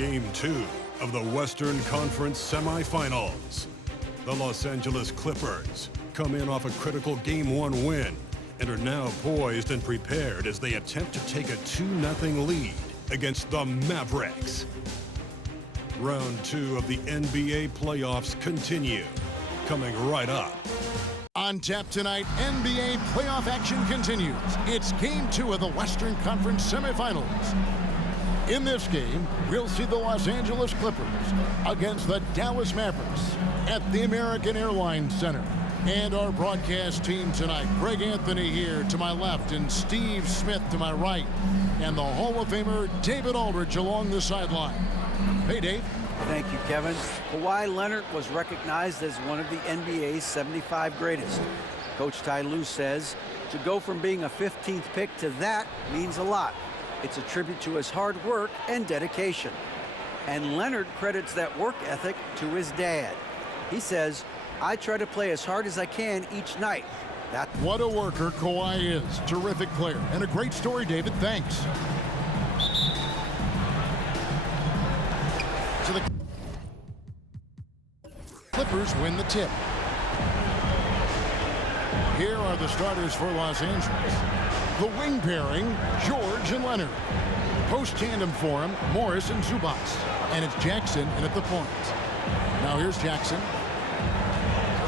Game 2 of the Western Conference semifinals. The Los Angeles Clippers come in off a critical Game 1 win and are now poised and prepared as they attempt to take a 2-0 lead against the Mavericks. Round 2 of the NBA playoffs continue, coming right up. On tap tonight, NBA playoff action continues. It's Game 2 of the Western Conference semifinals. In this game, we'll see the Los Angeles Clippers against the Dallas Mavericks at the American Airlines Center. And our broadcast team tonight, Greg Anthony here to my left and Steve Smith to my right. And the Hall of Famer David Aldridge along the sideline. Hey, Dave. Thank you, Kevin. Kawhi Leonard was recognized as one of the NBA's 75 greatest. Coach Ty Lue says to go from being a 15th pick to that means a lot. It's a tribute to his hard work and dedication. And Leonard credits that work ethic to his dad. He says, I try to play as hard as I can each night. What a worker Kawhi is. Terrific player. And a great story, David. Thanks. So the Clippers win the tip. Here are the starters for Los Angeles. The wing pairing, George and Leonard. Post tandem for him, Morris and Zubac. And it's Jackson in at the point. Now here's Jackson.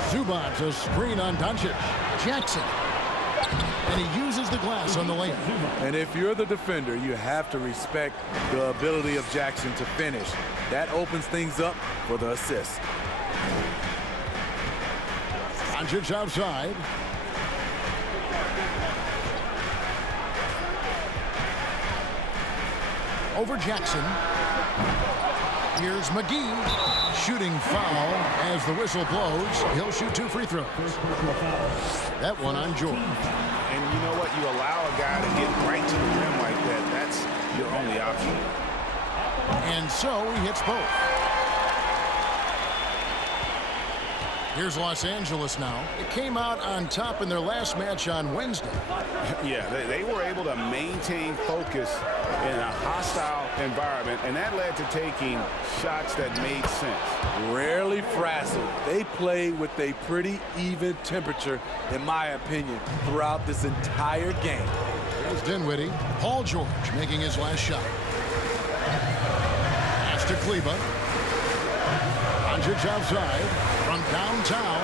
Zubac, a screen on Doncic. Jackson. And he uses the glass on the layup. And if you're the defender, you have to respect the ability of Jackson to finish. That opens things up for the assist. Doncic outside. Over Jackson. Here's McGee. Shooting foul as the whistle blows. He'll shoot 2 free throws. That one on George. And you know what? You allow a guy to get right to the rim like that. That's your only option. And so he hits both. Here's Los Angeles now. It came out on top in their last match on Wednesday. Yeah, they were able to maintain focus in a hostile environment, and that led to taking shots that made sense. Rarely frazzled. They play with a pretty even temperature, in my opinion, throughout this entire game. Here's Dinwiddie. Paul George making his last shot. Pass to Kleba. Doncic outside from downtown,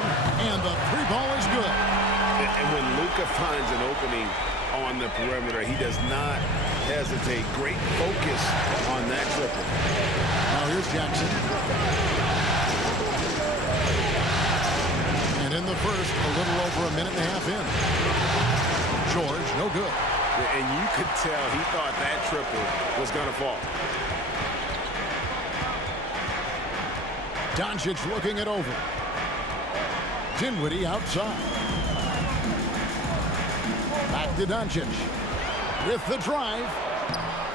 and the 3-ball is good. And when Luka finds an opening on the perimeter, he does not hesitate. Great focus on that triple. Now here's Jackson. And in the first, a little over a minute and a half in. George, no good. And you could tell he thought that triple was going to fall. Doncic looking it over. Dinwiddie outside. Back to Doncic. With the drive.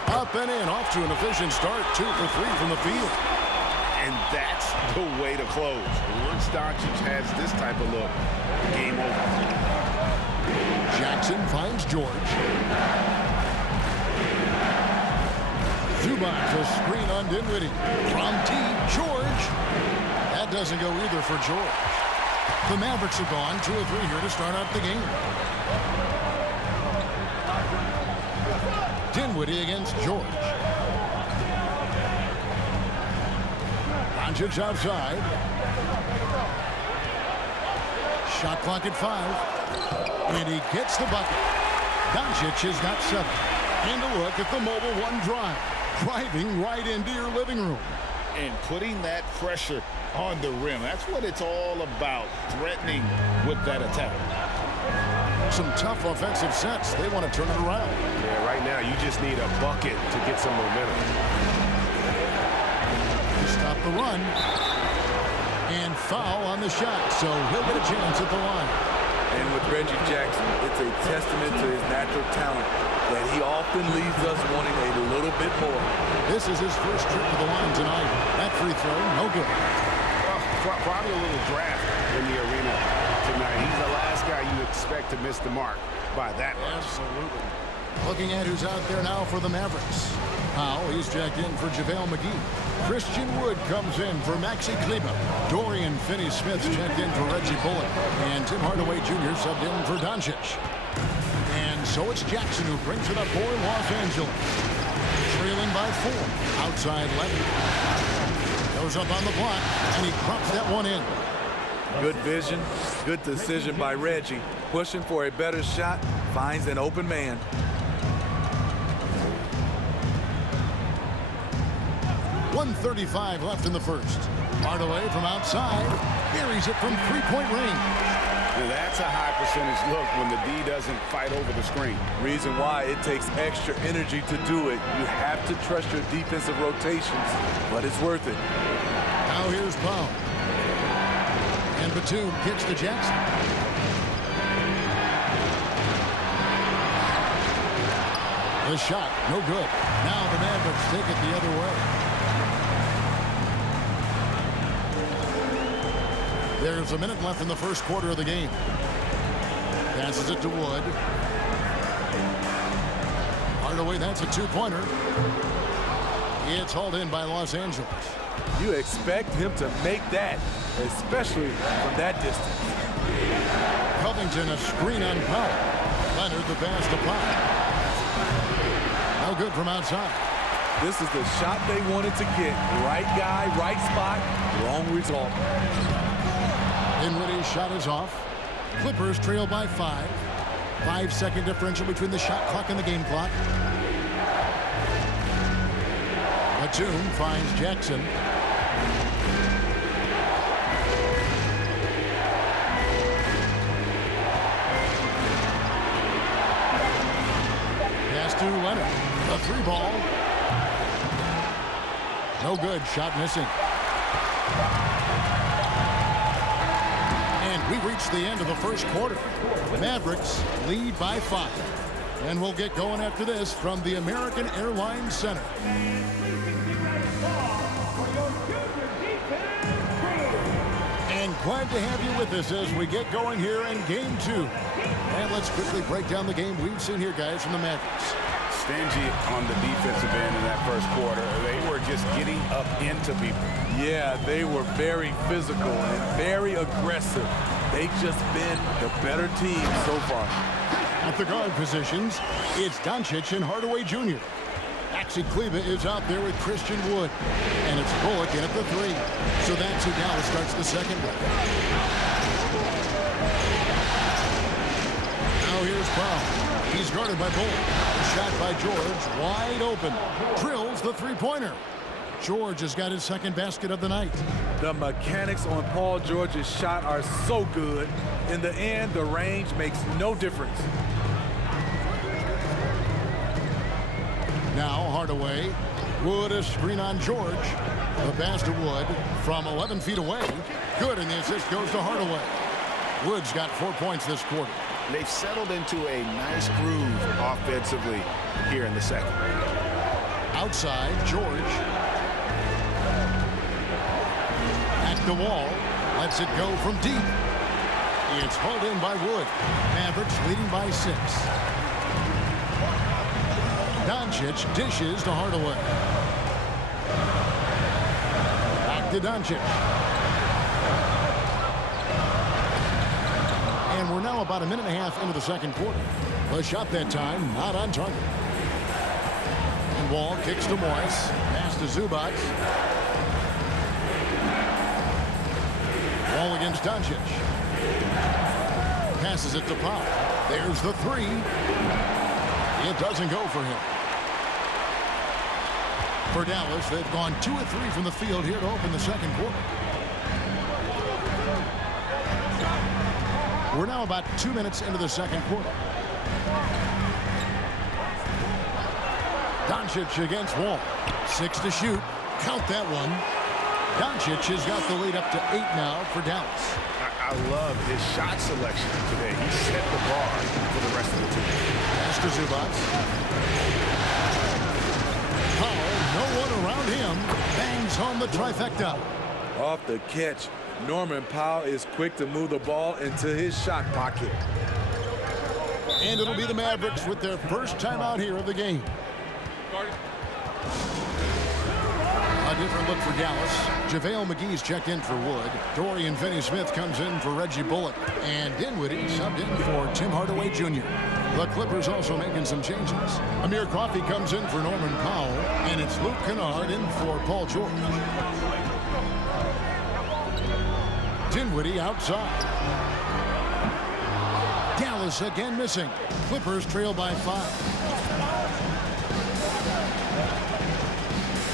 Up and in. Off to an efficient start. 2 for 3 from the field. And that's the way to close. Once Doncic has this type of look, game over. Jackson finds George. Zubac, a screen on Dinwiddie. From deep, George. That doesn't go either for George. The Mavericks have gone 2 of 3 here to start out the game. Dinwiddie against George. Doncic outside. Shot clock at 5. And he gets the bucket. Doncic has got 7. And a look at the Mobile One drive. Driving right into your living room. And putting that pressure on the rim. That's what it's all about, threatening with that attack. Some tough offensive sets. They want to turn it around. Yeah, right now you just need a bucket to get some momentum. To stop the run. And foul on the shot, so he'll get a chance at the line. And with Reggie Jackson, it's a testament to his natural talent that he often leaves us wanting a little bit more. This is his first trip to the line tonight. That free throw, no good. Well, probably a little draft in the arena tonight. He's the last guy you expect to miss the mark by that much. Absolutely. Looking at who's out there now for the Mavericks. Powell, he's checked in for JaVale McGee. Christian Wood comes in for Maxi Kleber. Dorian Finney-Smith's checked in for Reggie Bullock. And Tim Hardaway Jr. subbed in for Doncic. And so it's Jackson who brings it up for Los Angeles. Trailing by 4. Outside left. Goes up on the block, and he drops that one in. Good vision, good decision by Reggie. Pushing for a better shot, finds an open man. .135 left in the first. Hardaway from outside. Buries it from three-point range. And that's a high percentage look when the D doesn't fight over the screen. Reason why it takes extra energy to do it. You have to trust your defensive rotations, but it's worth it. Now here's Powell. And Batum kicks to Jackson. The shot, no good. Now the Mavericks take it the other way. There's a minute left in the first quarter of the game. Passes it to Wood. Hardaway, that's a two-pointer. It's hauled in by Los Angeles. You expect him to make that, especially from that distance. Covington, a screen on Powell. Leonard, the pass to Powell. No good from outside. This is the shot they wanted to get. Right guy, right spot, wrong result. Dinwiddie's shot is off. Clippers trail by 5. 5-second differential between the shot clock and the game clock. Batum finds Jackson. Pass to Leonard. The three ball. No good. Shot missing. And we reach the end of the first quarter. The Mavericks lead by 5. And we'll get going after this from the American Airlines Center. And glad to have you with us as we get going here in game 2. And let's quickly break down the game we've seen here, guys, from the Mavericks. Stingy on the defensive end in that first quarter. They were just getting up into people. Yeah, they were very physical and very aggressive. They've just been the better team so far. At the guard positions, it's Doncic and Hardaway Jr. Maxi Kleber is out there with Christian Wood. And it's Bullock in at the 3. So that's who Dallas starts the second with. Now here's Powell. He's guarded by Bullock. Shot by George, wide open. Drills the three-pointer. George has got his second basket of the night. The mechanics on Paul George's shot are so good. In the end, the range makes no difference. Now Hardaway. Wood a screen on George. The pass to Wood from 11 feet away. Good, and the assist goes to Hardaway. Wood's got 4 points this quarter. They've settled into a nice groove offensively here in the second. Outside, George. At the wall. Lets it go from deep. It's hauled in by Wood. Mavericks leading by 6. Doncic dishes to Hardaway. Back to Doncic. And we're now about a minute and a half into the second quarter. The shot that time, not on target. And Wall kicks to Morris. Pass to Zubac. Wall against Doncic. Passes it to Powell. There's the 3. It doesn't go for him. For Dallas, they've gone 2 of 3 from the field here to open the second quarter. We're now about 2 minutes into the second quarter. Doncic against Wall. 6 to shoot. Count that one. Doncic has got the lead up to 8 now for Dallas. I love his shot selection today. He set the bar for the rest of the team. Pass to Zubac. Powell, no one around him. Bangs on the trifecta. Off the catch, Norman Powell is quick to move the ball into his shot pocket. And it'll be the Mavericks with their first timeout here of the game. A different look for Dallas. JaVale McGee's checked in for Wood. Dorian Finney-Smith comes in for Reggie Bullock. And Dinwiddie subbed in for Tim Hardaway Jr. The Clippers also making some changes. Amir Coffey comes in for Norman Powell. And it's Luke Kennard in for Paul George. Dinwiddie outside. Dallas again missing. Clippers trail by 5.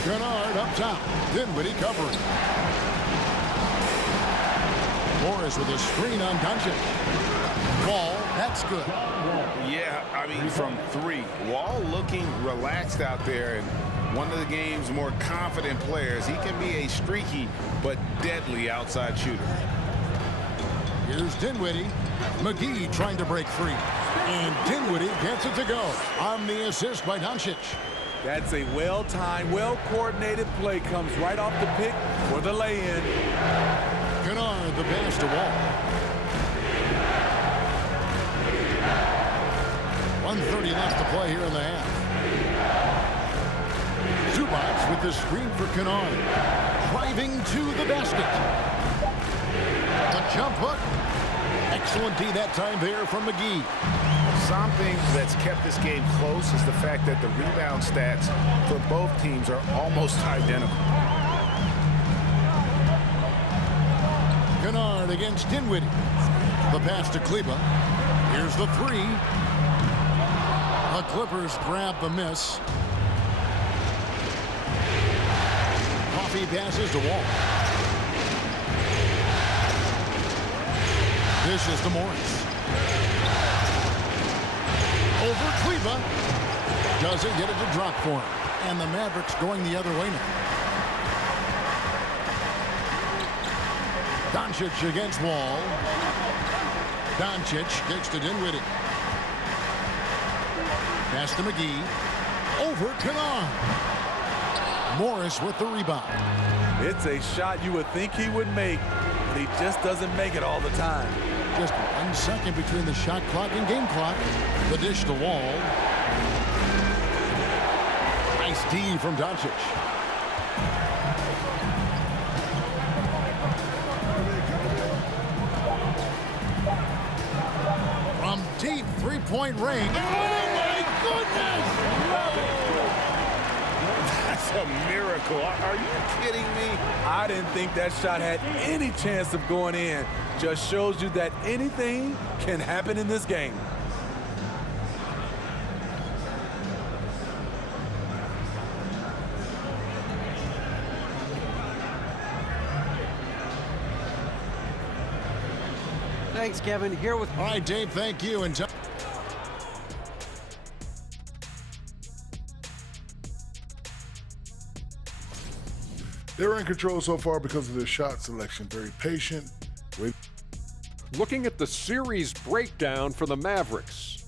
Kennard up top. Dinwiddie covering. Morris with a screen on Doncic. Wall, that's good. Yeah, I mean, from 3. Wall looking relaxed out there, and one of the game's more confident players. He can be a streaky but deadly outside shooter. Here's Dinwiddie. McGee trying to break free. And Dinwiddie gets it to go on the assist by Doncic. That's a well-timed, well-coordinated play. Comes right off the pick for the lay-in. Kennard the pass to Wall. 1:30 left to play here in the half. Zubac with the screen for Kennard. Driving to the basket. The jump hook. Excellent D that time there from McGee. Something that's kept this game close is the fact that the rebound stats for both teams are almost identical. Kennard against Dinwiddie. The pass to Kleba. Here's the 3. The Clippers grab the miss. Coffey passes to Wall. This is to Morris. Over Kleba. Doesn't get it to drop for him. And the Mavericks going the other way now. Doncic against Wall. Doncic kicks to Dinwiddie. Pass to McGee. Over Kennard. Morris with the rebound. It's a shot you would think he would make, but he just doesn't make it all the time. Just 1 second between the shot clock and game clock. The dish to Wall. Nice D from Doncic. From deep three-point range. Oh, my goodness! That's a miracle. Are you kidding me? I didn't think that shot had any chance of going in. Just shows you that anything can happen in this game. Thanks, Kevin. Here with... All right, Dave, thank you. And they were in control so far because of their shot selection. Very patient. Looking at the series breakdown for the Mavericks.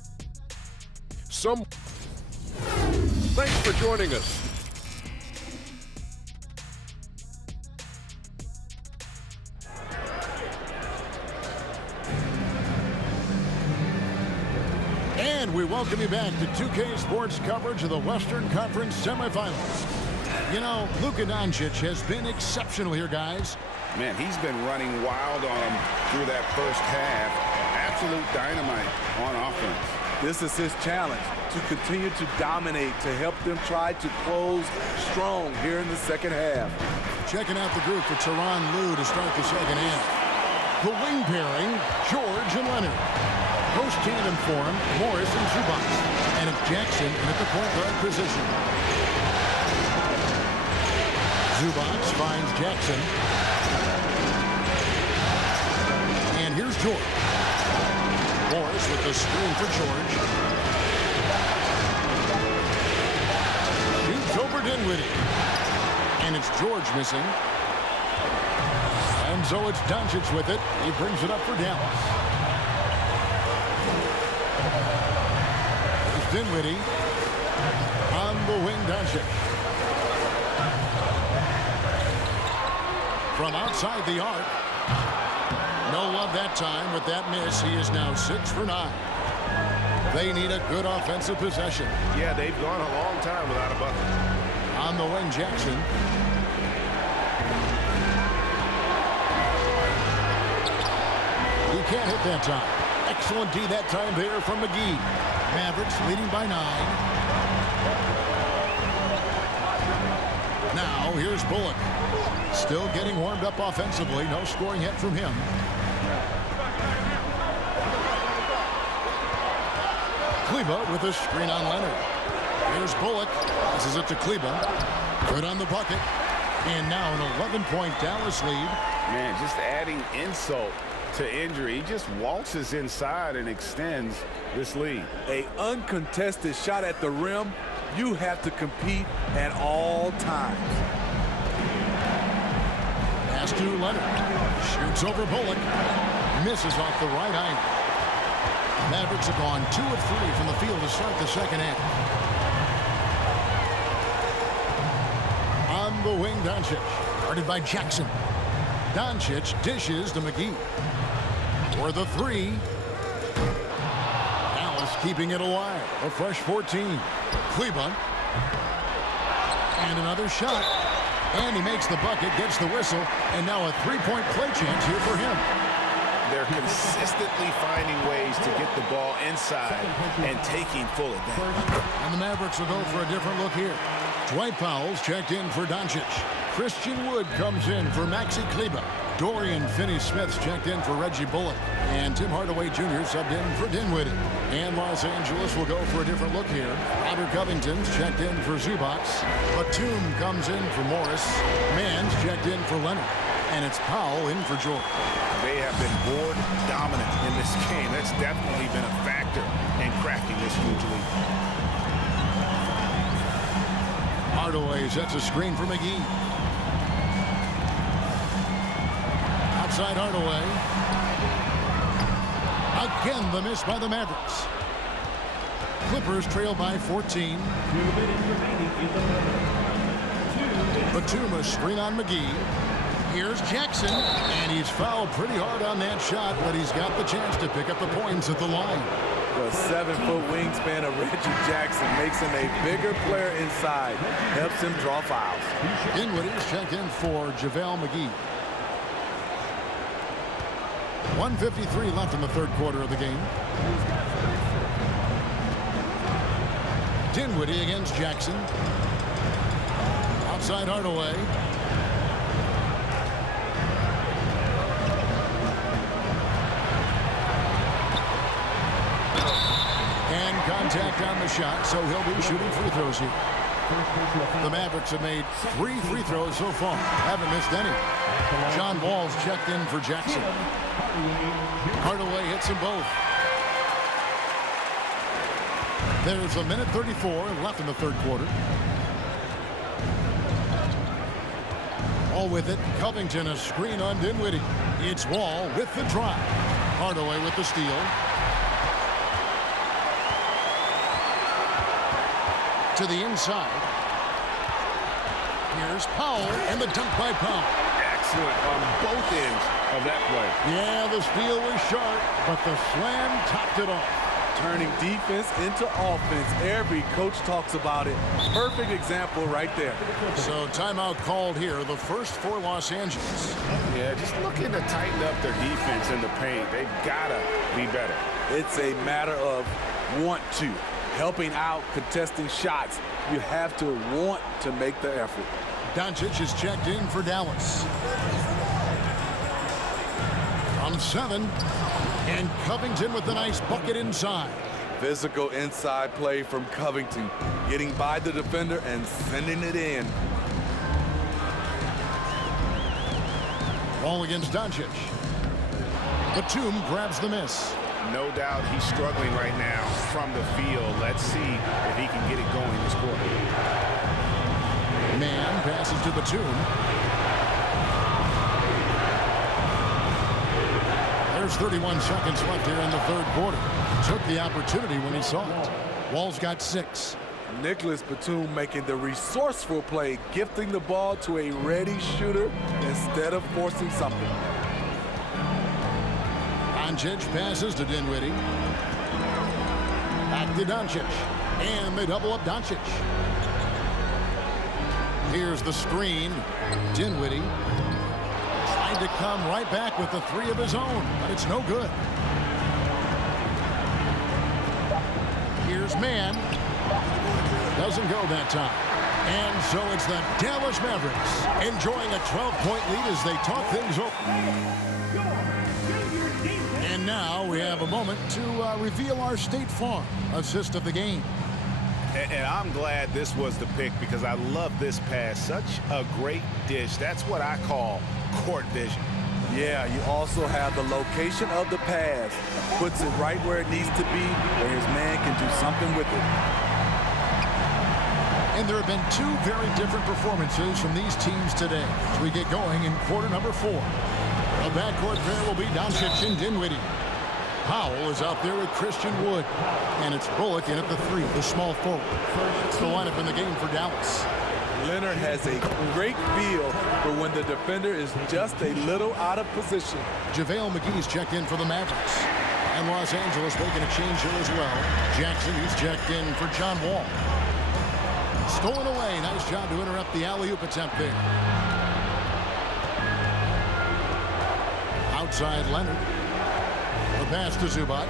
Thanks for joining us. And we welcome you back to 2K Sports coverage of the Western Conference semifinals. You know, Luka Doncic has been exceptional here, guys. Man, he's been running wild on him through that first half. Absolute dynamite on offense. This is his challenge, to continue to dominate, to help them try to close strong here in the second half. Checking out the group for Tyronn Lue to start the second half. The wing pairing, George and Leonard. Post tandem form, Morris and Zubac. And it's Jackson at the point guard position. Zubac finds Jackson. And here's George. Morris with the screen for George. Shoots over Dinwiddie. And it's George missing. And so it's Doncic with it. He brings it up for Dallas. There's Dinwiddie. On the wing, Doncic. From outside the arc. No love that time with that miss. He is now 6 for 9. They need a good offensive possession. Yeah, they've gone a long time without a bucket. On the wing, Jackson. He can't hit that time. Excellent D that time there from McGee. Mavericks leading by 9. Now here's Bullock. Still getting warmed up offensively. No scoring yet from him. Kleba with a screen on Leonard. Here's Bullock. Passes it to Kleba. Good on the bucket. And now an 11-point Dallas lead. Man, just adding insult to injury. He just waltzes inside and extends this lead. An uncontested shot at the rim, you have to compete at all times. Pass to Leonard. Shoots over Bullock. Misses off the right eye. Mavericks have gone 2 of 3 from the field to start the second half. On the wing, Doncic. Guarded by Jackson. Doncic dishes to McGee. For the 3. Dallas keeping it alive. A fresh 14. Kleba. And another shot. And he makes the bucket, gets the whistle, and now a 3-point play chance here for him. They're consistently finding ways to get the ball inside and taking full advantage. And the Mavericks will go for a different look here. Dwight Powell's checked in for Doncic. Christian Wood comes in for Maxi Kleba. Dorian Finney-Smith's checked in for Reggie Bullock. And Tim Hardaway Jr. subbed in for Dinwiddie. And Los Angeles will go for a different look here. Robert Covington's checked in for Zubac. Batum comes in for Morris. Mann's checked in for Leonard. And it's Powell in for Jordan. They have been board dominant in this game. That's definitely been a factor in cracking this huge lead. Hardaway sets a screen for McGee. Outside Hardaway. Again, the miss by the Mavericks. Clippers trail by 14. Batum a screen on McGee. Here's Jackson, and he's fouled pretty hard on that shot, but he's got the chance to pick up the points at the line. The 7-foot wingspan of Reggie Jackson makes him a bigger player inside, helps him draw fouls. Dinwiddie's checked in for JaVale McGee. 1:53 left in the third quarter of the game. Dinwiddie against Jackson. Outside Hardaway. And contact on the shot, so he'll be shooting free throws here. The Mavericks have made 3 free throws so far. Haven't missed any. John Wall's checked in for Jackson. Hardaway hits them both. There's a minute 34 left in the third quarter. All with it. Covington a screen on Dinwiddie. It's Wall with the drive. Hardaway with the steal. To the inside. Here's Powell and the dunk by Powell. Excellent on both ends of that play. Yeah, the steal was sharp, but the slam topped it off. Turning defense into offense. Every coach talks about it. Perfect example right there. So timeout called here, the first for Los Angeles. Yeah, just looking to tighten up their defense in the paint. They've got to be better. It's a matter of want to. Helping out, contesting shots. You have to want to make the effort. Doncic is checked in for Dallas. From 7. And Covington with the nice bucket inside. Physical inside play from Covington. Getting by the defender and sending it in. Ball against Doncic. Batum grabs the miss. No doubt he's struggling right now from the field. Let's see if he can get it going this quarter. Mann passes to Batum. There's 31 seconds left here in the third quarter. Took the opportunity when he saw it. Wall's got 6. Nicholas Batum making the resourceful play, gifting the ball to a ready shooter instead of forcing something. Doncic passes to Dinwiddie. to Doncic. And they double up Doncic. Here's the screen. Dinwiddie trying to come right back with the three of his own, but it's no good. Here's Mann. Doesn't go that time. And so it's the Dallas Mavericks enjoying a 12-point lead as they talk things over. And now we have a moment to reveal our State Farm assist of the game. And I'm glad this was the pick because I love this pass. Such a great dish. That's what I call court vision. Yeah, you also have the location of the pass. Puts it right where it needs to be, where his man can do something with it. And there have been two very different performances from these teams today as we get going in quarter number 4. The backcourt pair will be Doncic and Dinwiddie. Powell is out there with Christian Wood. And it's Bullock in at the 3, the small forward. It's the lineup in the game for Dallas. Leonard has a great feel for when the defender is just a little out of position. JaVale McGee's checked in for the Mavericks. And Los Angeles making a change here as well. Jackson, who's checked in for John Wall. Stolen away. Nice job to interrupt the alley-oop attempt there. Outside Leonard. The pass to Zubac.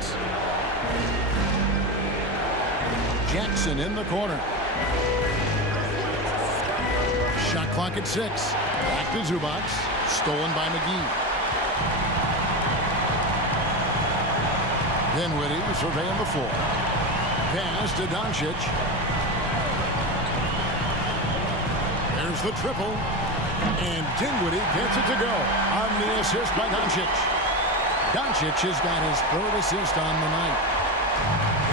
Jackson in the corner. Shot clock at 6. Back to Zubac. Stolen by McGee. Dinwiddie surveying the floor. Pass to Doncic. There's the triple. And Dinwiddie gets it to go on the assist by Doncic. Doncic has got his 3rd assist on the night.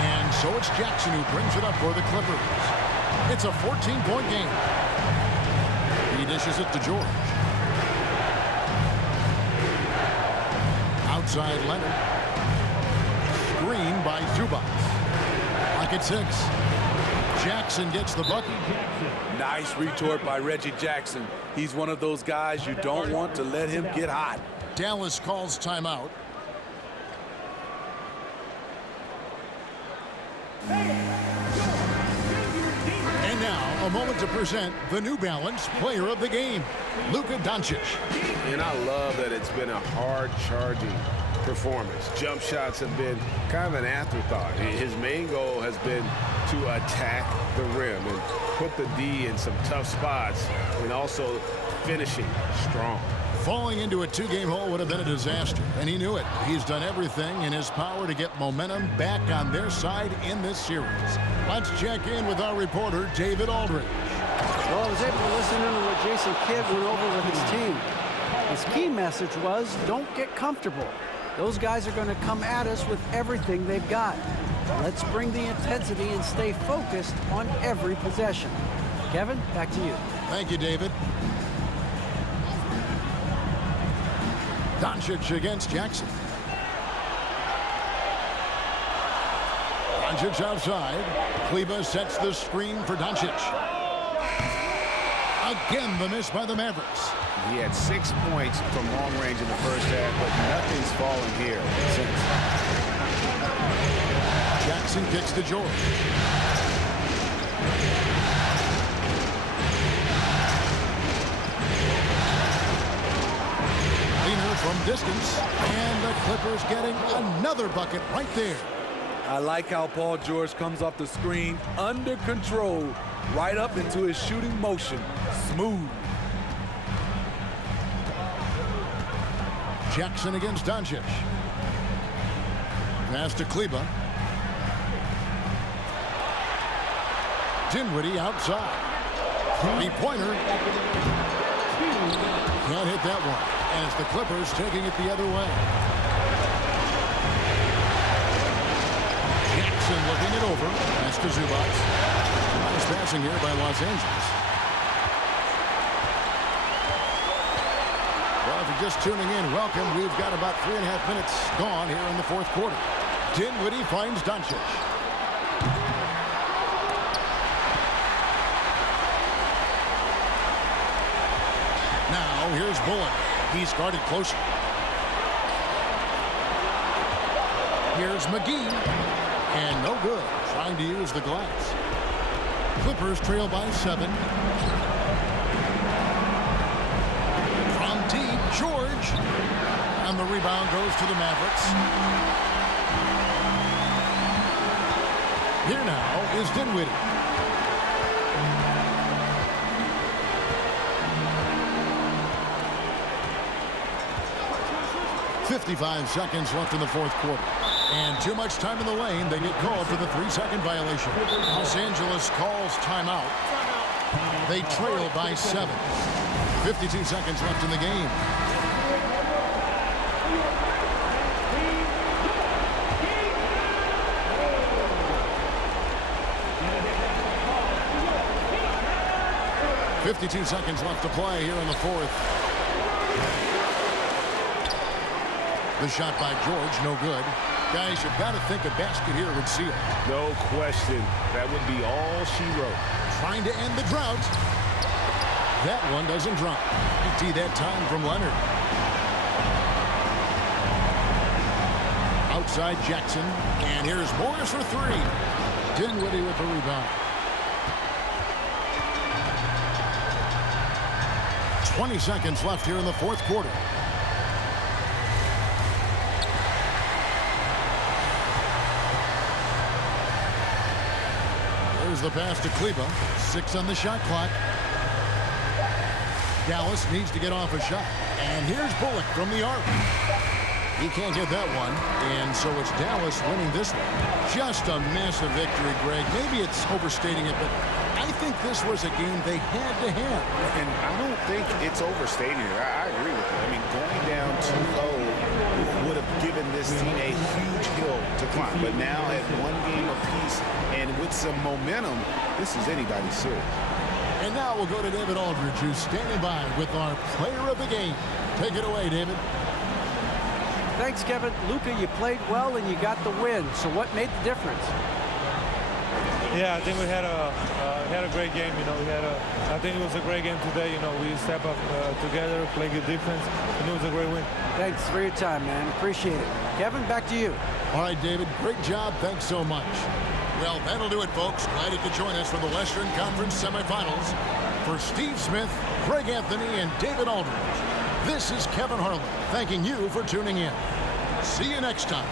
And so it's Jackson who brings it up for the Clippers. It's a 14-point game. He dishes it to George. Outside Leonard. Screen by Zubac. Clock at 6. Jackson gets the bucket. Nice retort by Reggie Jackson. He's one of those guys you don't want to let him get hot. Dallas calls timeout. And now, a moment to present the New Balance Player of the Game, Luka Doncic. And I love that it's been a hard-charging performance. Jump shots have been kind of an afterthought. His main goal has been to attack the rim and put the D in some tough spots and also finishing strong. Falling into a 2-game hole would have been a disaster, and he knew it. He's done everything in his power to get momentum back on their side in this series. Let's check in with our reporter, David Aldridge. Well, I was able to listen in to what Jason Kidd went over with his team. His key message was, don't get comfortable. Those guys are going to come at us with everything they've got. Let's bring the intensity and stay focused on every possession. Kevin, back to you. Thank you, David. Doncic against Jackson. Doncic outside. Kleber sets the screen for Doncic. Again, the miss by the Mavericks. He had 6 points from long range in the first half, but nothing's fallen here since. Jackson kicks to George. Leaner from distance, and the Clippers getting another bucket right there. I like how Paul George comes off the screen under control, right up into his shooting motion. Smooth. Jackson against Doncic. Pass to Kleber. Dinwiddie outside. Three-pointer. Can't hit that one. And it's the Clippers taking it the other way. Jackson looking it over. Pass to Zubac. Nice passing here by Los Angeles. Well, if you're just tuning in, welcome. We've got about 3.5 minutes gone here in the 4th quarter. Dinwiddie finds Doncic. Now, here's Bullock. He's guarded closer. Here's McGee. And no good. Trying trying to use the glass. Clippers trail by 7. From deep, George. And the rebound goes to the Mavericks. Here now is Dinwiddie. .55 seconds left in the fourth quarter. And too much time in the lane. They get called for the 3-second violation. Los Angeles calls timeout. They trail by 7. 52 seconds left in the game. .52 seconds left to play here in the fourth. The shot by George, no good. Guys, you've got to think a basket here would seal. No question. That would be all she wrote. Trying to end the drought. That one doesn't drop. Empty that time from Leonard. Outside Jackson. And here's Morris for 3. Dinwiddie with the rebound. 20 seconds left here in the fourth quarter. There's the pass to Kleba. 6 on the shot clock. Dallas needs to get off a shot. And here's Bullock from the arc. He can't get that one. And so it's Dallas winning this one. Just a massive victory, Greg. Maybe it's overstating it, but I think this was a game they had to have. And I don't think it's overstating it. I agree with you. I mean, going down too low would have given this team a huge hill to climb. But now at 1 game apiece and with some momentum, this is anybody's series. And now we'll go to David Aldridge, who's standing by with our player of the game. Take it away, David. Thanks, Kevin. Luka, you played well and you got the win. So what made the difference? Yeah, I think we had a great game. You know, I think it was a great game today. You know, we step up together, play good defense, and it was a great win. Thanks for your time, man. Appreciate it. Kevin, back to you. All right, David, great job. Thanks so much. Well, that'll do it, folks. Glad you could join us for the Western Conference semifinals. For Steve Smith, Greg Anthony, and David Aldridge, this is Kevin Harlan thanking you for tuning in. See you next time.